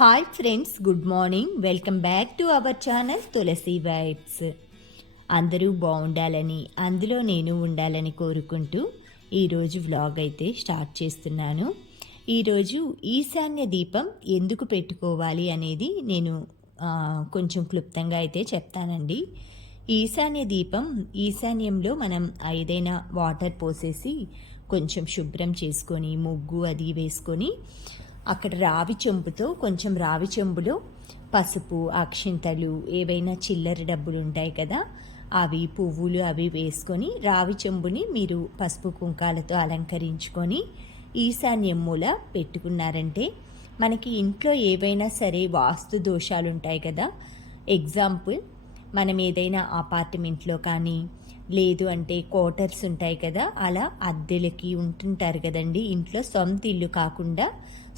Hi friends, good morning. Welcome back to our channel Tulasi vibes. అందరూ బాగుండాలని, అందులో నేను ఉండాలని కోరుకుంటూ ఈరోజు వ్లాగ్ అయితే స్టార్ట్ చేస్తున్నాను. ఈరోజు ఈశాన్య దీపం ఎందుకు పెట్టుకోవాలి అనేది నేను కొంచెం క్లుప్తంగా అయితే చెప్తానండి. ఈశాన్య దీపం, ఈశాన్యంలో మనం ఏదైనా వాటర్ పోసేసి కొంచెం శుభ్రం చేసుకొని ముగ్గు అది వేసుకొని అక్కడ రావి చెంబుతో కొంచెం రావి చెంబులో పసుపు, అక్షింతలు, ఏవైనా చిల్లర డబ్బులు ఉంటాయి కదా, అవి పువ్వులు అవి వేసుకొని రావి చెంబుని మీరు పసుపు కుంకాలతో అలంకరించుకొని ఈశాన్యం మూల పెట్టుకున్నారంటే మనకి ఇంట్లో ఏవైనా సరే వాస్తు దోషాలు ఉంటాయి కదా. ఎగ్జాంపుల్, మనం ఏదైనా అపార్ట్మెంట్లో కానీ లేదు అంటే క్వార్టర్స్ ఉంటాయి కదా, అలా అద్దెలకి ఉంటుంటారు కదండి. ఇంట్లో సొంత ఇల్లు కాకుండా,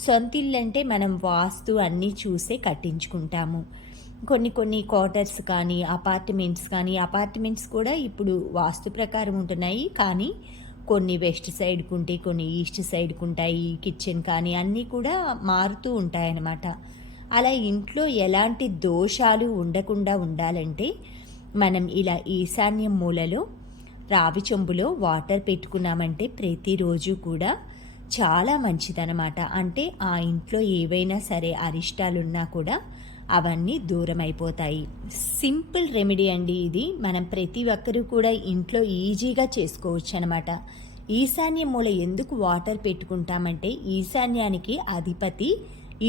సొంత ఇల్లు అంటే మనం వాస్తు అన్నీ చూసే కట్టించుకుంటాము. కొన్ని క్వార్టర్స్ కానీ అపార్ట్మెంట్స్ కూడా ఇప్పుడు వాస్తు ప్రకారం ఉంటున్నాయి. కానీ కొన్ని వెస్ట్ సైడ్కి ఉంటే కొన్ని ఈస్ట్ సైడ్కి ఉంటాయి. కిచెన్ కానీ అన్నీ కూడా మారుతూ ఉంటాయన్నమాట. అలా ఇంట్లో ఎలాంటి దోషాలు ఉండకుండా ఉండాలంటే మనం ఇలా ఈశాన్యం మూలలో రావి చెంబులో వాటర్ పెట్టుకున్నామంటే ప్రతిరోజు కూడా చాలా మంచిదన్నమాట. అంటే ఆ ఇంట్లో ఏవైనా సరే అరిష్టాలున్నా కూడా అవన్నీ దూరం అయిపోతాయి. సింపుల్ రెమెడీ అండి ఇది. మనం ప్రతి ఒక్కరూ కూడా ఇంట్లో ఈజీగా చేసుకోవచ్చు అనమాట. ఈశాన్య మూల ఎందుకు వాటర్ పెట్టుకుంటామంటే ఈశాన్యానికి అధిపతి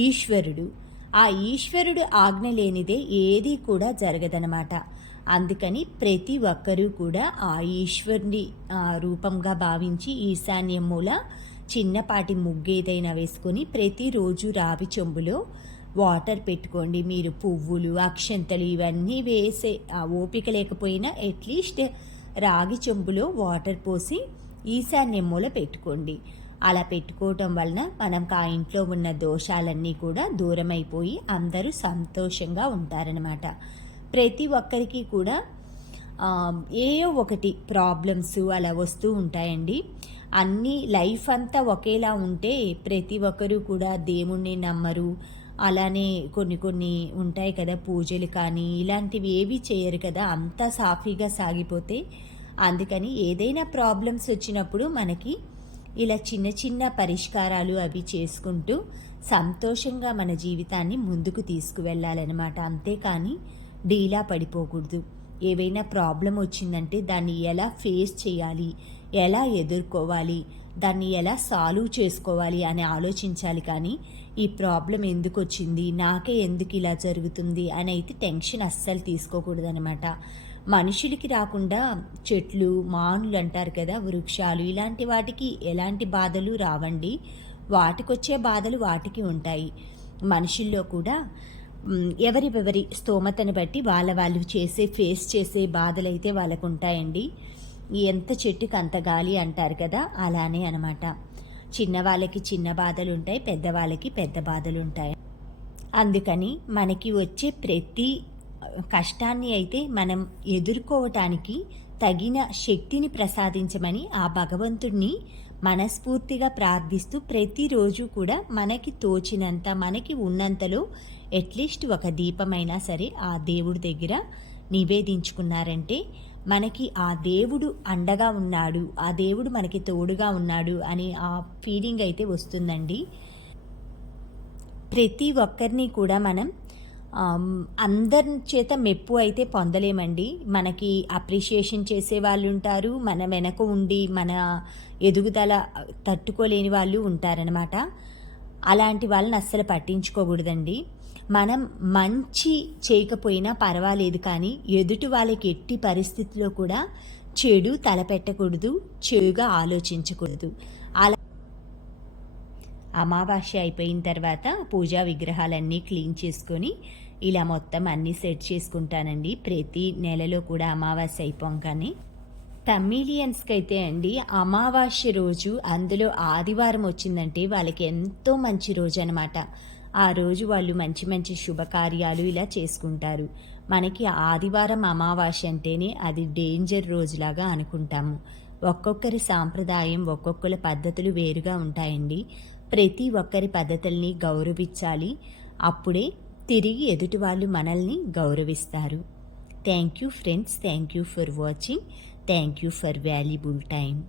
ఈశ్వరుడు. ఆ ఈశ్వరుడు ఆజ్ఞ లేనిదే ఏది కూడా జరగదనమాట. అందుకని ప్రతి ఒక్కరూ కూడా ఆ ఈశ్వరుని రూపంగా భావించి ఈశాన్యం మూల చిన్నపాటి ముగ్గేదైనా వేసుకొని ప్రతిరోజు రావి చెంబులో వాటర్ పెట్టుకోండి. మీరు పువ్వులు, అక్షంతలు ఇవన్నీ వేసే ఓపిక లేకపోయినా అట్లీస్ట్ రాగి చెంబులో వాటర్ పోసి ఈశాన్యం మూల పెట్టుకోండి. అలా పెట్టుకోవటం వలన మనకు ఆ ఇంట్లో ఉన్న దోషాలన్నీ కూడా దూరమైపోయి అందరూ సంతోషంగా ఉంటారనమాట. ప్రతి ఒక్కరికి కూడా ఏయో ఒకటి ప్రాబ్లమ్స్ అలా వస్తూ ఉంటాయండి. అన్నీ లైఫ్ అంతా ఒకేలా ఉంటే ప్రతి ఒక్కరూ కూడా దేవుణ్ణి నమ్మరు. అలానే కొన్ని ఉంటాయి కదా, పూజలు కానీ ఇలాంటివి ఏవి చేయరు కదా, అంతా సాఫీగా సాగిపోతే. అందుకని ఏదైనా ప్రాబ్లమ్స్ వచ్చినప్పుడు మనకి ఇలా చిన్న చిన్న పరిష్కారాలు అవి చేసుకుంటూ సంతోషంగా మన జీవితాన్ని ముందుకు తీసుకువెళ్ళాలన్నమాట. అంతేకాని డీలా పడిపోకూడదు. ఏవైనా ప్రాబ్లం వచ్చిందంటే దాన్ని ఎలా ఫేస్ చేయాలి, ఎలా ఎదుర్కోవాలి, దాన్ని ఎలా సాల్వ్ చేసుకోవాలి అని ఆలోచించాలి. కానీ ఈ ప్రాబ్లం ఎందుకు వచ్చింది, నాకే ఎందుకు ఇలా జరుగుతుంది అని అయితే టెన్షన్ అస్సలు తీసుకోకూడదు అనమాట. మనుషులకి రాకుండా చెట్లు, మానులు అంటారు కదా, వృక్షాలు, ఇలాంటి వాటికి ఎలాంటి బాధలు రావండి. వాటికొచ్చే బాధలు వాటికి ఉంటాయి. మనుషుల్లో కూడా ఎవరి స్తోమతను బట్టి వాళ్ళు ఫేస్ చేసే బాధలు అయితే వాళ్ళకు ఉంటాయండి. ఎంత చెట్టుకు అంత గాలి అంటారు కదా, అలానే అనమాట. చిన్నవాళ్ళకి చిన్న బాధలు ఉంటాయి, పెద్దవాళ్ళకి పెద్ద బాధలు ఉంటాయి. అందుకని మనకి వచ్చే ప్రతి కష్టాన్ని అయితే మనం ఎదుర్కోవటానికి తగిన శక్తిని ప్రసాదించమని ఆ భగవంతుడిని మనస్ఫూర్తిగా ప్రార్థిస్తూ ప్రతిరోజు కూడా మనకి తోచినంత, మనకి ఉన్నంతలో అట్లీస్ట్ ఒక దీపమైనా సరే ఆ దేవుడి దగ్గర నివేదించుకున్నారంటే మనకి ఆ దేవుడు అండగా ఉన్నాడు, ఆ దేవుడు మనకి తోడుగా ఉన్నాడు అని ఆ ఫీలింగ్ అయితే వస్తుందండి. ప్రతి ఒక్కరిని కూడా మనం అందరి చేత మెప్పు అయితే పొందలేమండి. మనకి అప్రిషియేషన్ చేసే వాళ్ళు ఉంటారు, మన వెనక ఉండి మన ఎదుగుదల తట్టుకోలేని వాళ్ళు ఉంటారనమాట. అలాంటి వాళ్ళని అస్సలు పట్టించుకోకూడదండి. మనం మంచి చేయకపోయినా పర్వాలేదు, కానీ ఎదుటి వాళ్ళకి ఎట్టి పరిస్థితిలో కూడా చెడు తలపెట్టకూడదు, చెడుగా ఆలోచించకూడదు. అలా అమావాస్య అయిపోయిన తర్వాత పూజా విగ్రహాలన్నీ క్లీన్ చేసుకొని ఇలా మొత్తం అన్నీ సెట్ చేసుకుంటానండి. ప్రతి నెలలో కూడా అమావాస్య అయిపోగానే. తమిళియన్స్కి అయితే అండి అమావాస్య రోజు, అందులో ఆదివారం వచ్చిందంటే వాళ్ళకి ఎంతో మంచి రోజు అనమాట. ఆ రోజు వాళ్ళు మంచి మంచి శుభకార్యాలు ఇలా చేసుకుంటారు. మనకి ఆదివారం అమావాస్య అంటేనే అది డేంజర్ రోజులాగా అనుకుంటాము. ఒక్కొక్కరి సాంప్రదాయం, ఒక్కొక్కరి పద్ధతులు వేరుగా ఉంటాయండి. ప్రతి ఒక్కరి పద్ధతుల్ని గౌరవించాలి. అప్పుడే తిరిగి ఎదుటి వాళ్ళు మనల్ని గౌరవిస్తారు. Thank you friends, thank you for watching, thank you for valuable time.